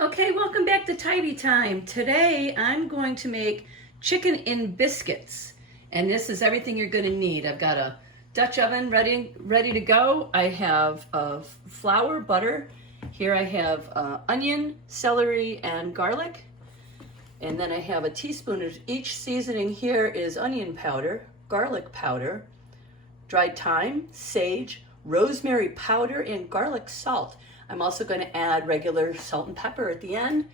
Okay, welcome back to Tidy Time. Today I'm going to make chicken in biscuits. And this is everything you're going to need. I've got a Dutch oven ready to go. I have flour, butter. Here I have onion, celery, and garlic. And then I have a teaspoon of each seasoning. Here is onion powder, garlic powder, dried thyme, sage, rosemary powder, and garlic salt. I'm also going to add regular salt and pepper at the end.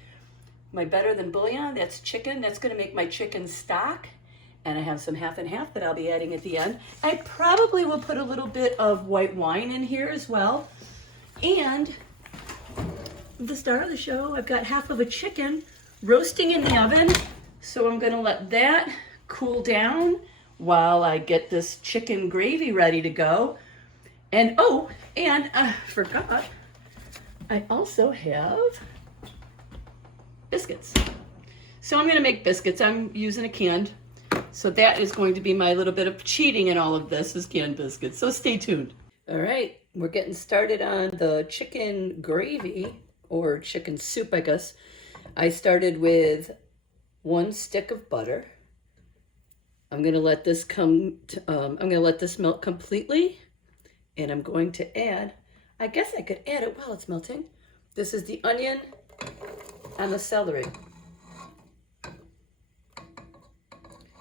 My better than bouillon, that's chicken. That's going to make my chicken stock. And I have some half and half that I'll be adding at the end. I probably will put a little bit of white wine in here as well. And the star of the show, I've got half of a chicken roasting in the oven. So I'm going to let that cool down while I get this chicken gravy ready to go. And I forgot, I also have biscuits. So I'm going to make biscuits. I'm using a canned. So that is going to be my little bit of cheating in all of this is canned biscuits. So stay tuned. All right, we're getting started on the chicken gravy or chicken soup, I guess. I started with 1 stick of butter. I'm going to let this melt completely. And I'm going to add, I guess I could add it while it's melting. This is the onion and the celery.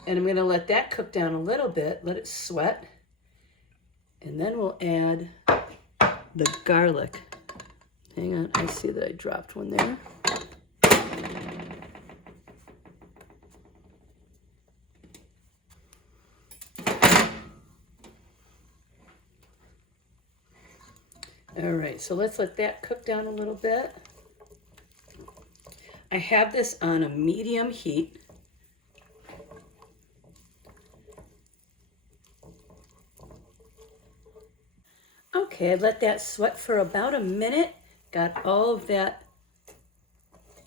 And I'm going to let that cook down a little bit, let it sweat. And then we'll add the garlic. Hang on, I see that I dropped one there. All right, so let's let that cook down a little bit. I have this on a medium heat. Okay, I let that sweat for about a minute. Got all of that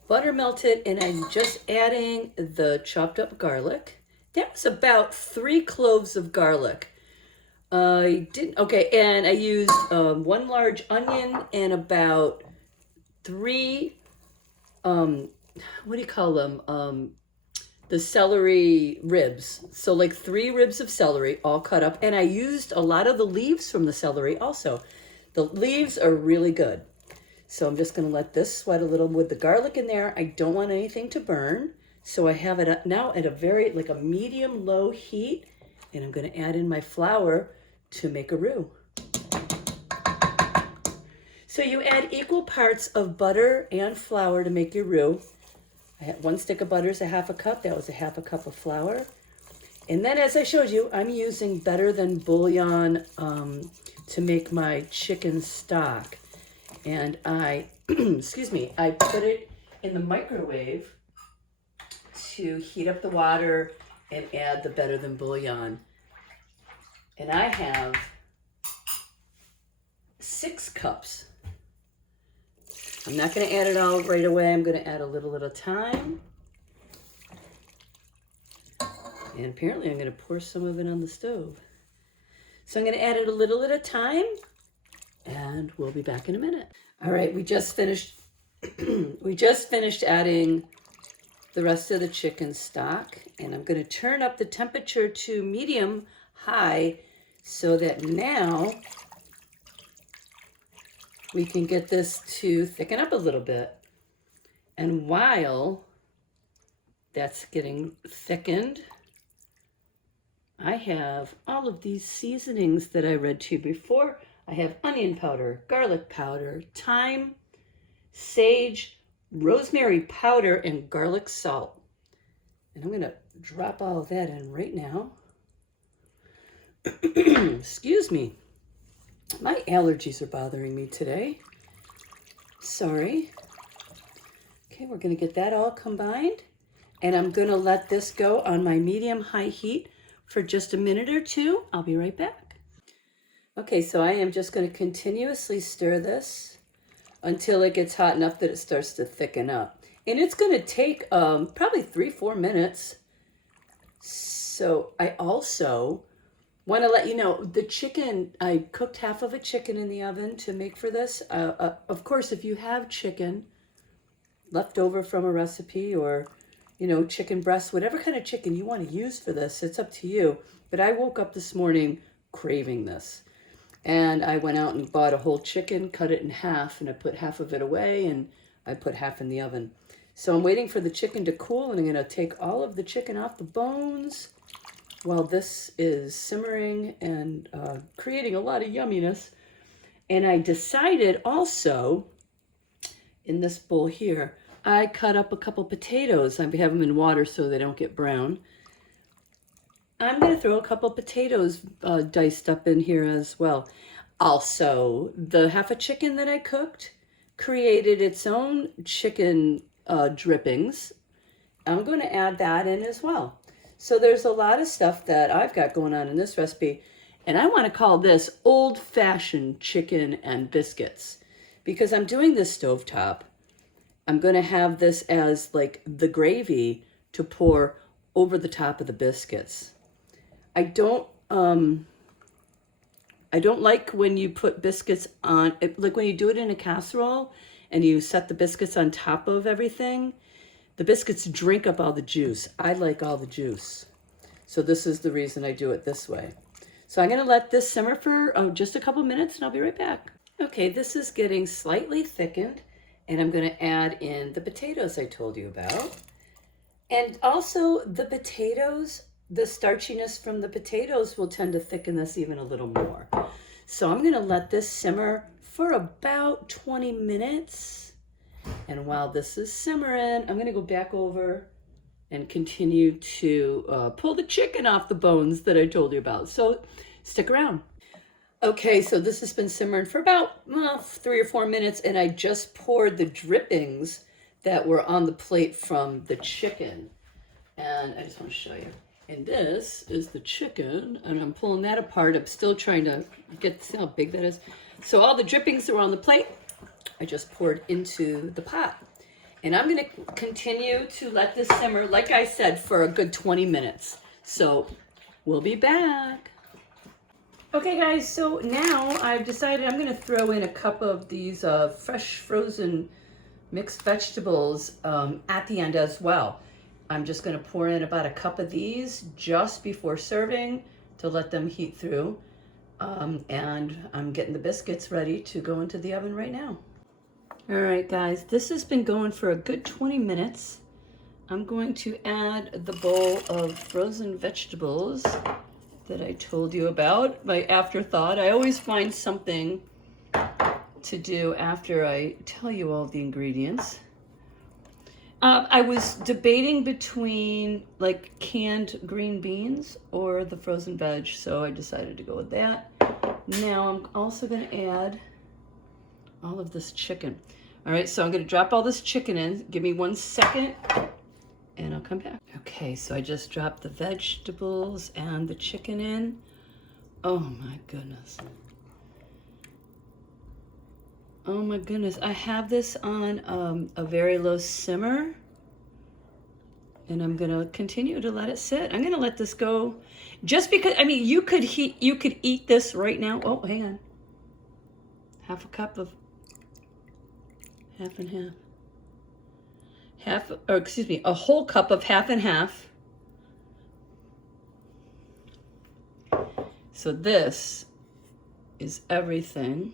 butter melted, and I'm just adding the chopped up garlic. That was about 3 cloves of garlic. And I used 1 large onion and about 3, what do you call them? The celery ribs. So like 3 ribs of celery all cut up. And I used a lot of the leaves from the celery also. The leaves are really good. So I'm just going to let this sweat a little with the garlic in there. I don't want anything to burn. So I have it now at a medium low heat. And I'm going to add in my flour to make a roux. So you add equal parts of butter and flour to make your roux. I had 1 stick of butter is a half a cup. That was a half a cup of flour. And then as I showed you, I'm using better than bouillon to make my chicken stock. And I, I put it in the microwave to heat up the water and add the better than bouillon. And I have 6 cups. I'm not going to add it all right away. I'm going to add a little at a time. And apparently I'm going to pour some of it on the stove. So I'm going to add it a little at a time. And we'll be back in a minute. All right, we just finished adding the rest of the chicken stock. And I'm going to turn up the temperature to medium high so that now we can get this to thicken up a little bit. And while that's getting thickened, I have all of these seasonings that I read to you before. I have onion powder, garlic powder, thyme, sage, rosemary powder, and garlic salt. And I'm going to drop all of that in right now. Excuse me. My allergies are bothering me today. Sorry. Okay, we're going to get that all combined. And I'm going to let this go on my medium-high heat for just a minute or 2. I'll be right back. Okay, so I am just going to continuously stir this until it gets hot enough that it starts to thicken up. And it's going to take probably 3-4 minutes. So I also want to let you know, the chicken, I cooked half of a chicken in the oven to make for this. Of course, if you have chicken, left over from a recipe, or, you know, chicken breast, whatever kind of chicken you want to use for this, it's up to you. But I woke up this morning craving this. And I went out and bought a whole chicken, cut it in half, and I put half of it away, and I put half in the oven. So I'm waiting for the chicken to cool, and I'm going to take all of the chicken off the bones while this is simmering and creating a lot of yumminess. And I decided also, in this bowl here, I cut up a couple potatoes. I have them in water so they don't get brown. I'm going to throw a couple potatoes diced up in here as well. Also, the half a chicken that I cooked created its own chicken drippings. I'm going to add that in as well. So there's a lot of stuff that I've got going on in this recipe. And I want to call this old-fashioned chicken and biscuits because I'm doing this stovetop. I'm going to have this as like the gravy to pour over the top of the biscuits. I don't like when you put biscuits on, like when you do it in a casserole and you set the biscuits on top of everything, the biscuits drink up all the juice. I like all the juice. So this is the reason I do it this way. So I'm going to let this simmer for just a couple minutes and I'll be right back. Okay, this is getting slightly thickened and I'm going to add in the potatoes I told you about. And also the potatoes, the starchiness from the potatoes will tend to thicken this even a little more. So I'm going to let this simmer for about 20 minutes. And while this is simmering, I'm going to go back over and continue to pull the chicken off the bones that I told you about. So stick around. Okay, so this has been simmering for about 3 or 4 minutes, and I just poured the drippings that were on the plate from the chicken. And I just want to show you. And this is the chicken, and I'm pulling that apart. I'm still trying to see how big that is. So all the drippings that were on the plate, I just poured into the pot. And I'm going to continue to let this simmer, like I said, for a good 20 minutes. So we'll be back. Okay, guys, so now I've decided I'm going to throw in a cup of these fresh frozen mixed vegetables at the end as well. I'm just going to pour in about a cup of these just before serving to let them heat through. And I'm getting the biscuits ready to go into the oven right now. All right, guys, this has been going for a good 20 minutes. I'm going to add the bowl of frozen vegetables that I told you about, my afterthought. I always find something to do after I tell you all the ingredients. I was debating between like canned green beans or the frozen veg, so I decided to go with that. Now I'm also going to add all of this chicken. All right, so I'm going to drop all this chicken in. Give me 1 second and I'll come back. Okay, so I just dropped the vegetables and the chicken in. Oh my goodness. Oh my goodness, I have this on a very low simmer and I'm gonna continue to let it sit. I'm gonna let this go just because, I mean, you could eat this right now. Oh, hang on. Half a cup of, half and half. A whole cup of half and half. So this is everything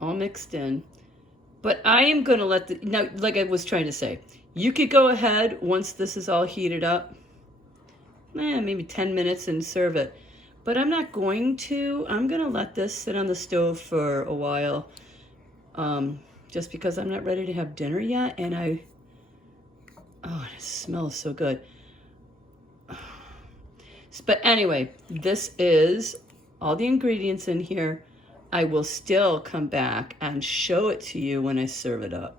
all mixed in, but I am going to let the, now, like I was trying to say, you could go ahead once this is all heated up, maybe 10 minutes and serve it, but I'm not going to. I'm going to let this sit on the stove for a while, just because I'm not ready to have dinner yet, and oh, it smells so good. But anyway, this is all the ingredients in here. I will still come back and show it to you when I serve it up.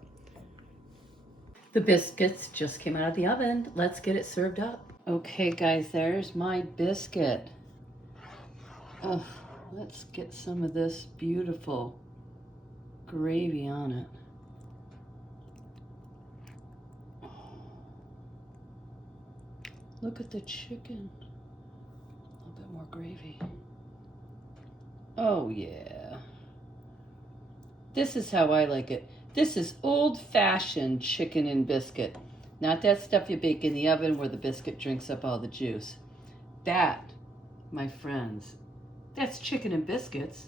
The biscuits just came out of the oven. Let's get it served up. Okay, guys, there's my biscuit. Oh, let's get some of this beautiful gravy on it. Oh, look at the chicken. A little bit more gravy. Oh yeah. This is how I like it. This is old-fashioned chicken and biscuit. Not that stuff you bake in the oven where the biscuit drinks up all the juice. That, my friends, that's chicken and biscuits.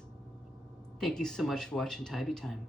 Thank you so much for watching Tybee Time.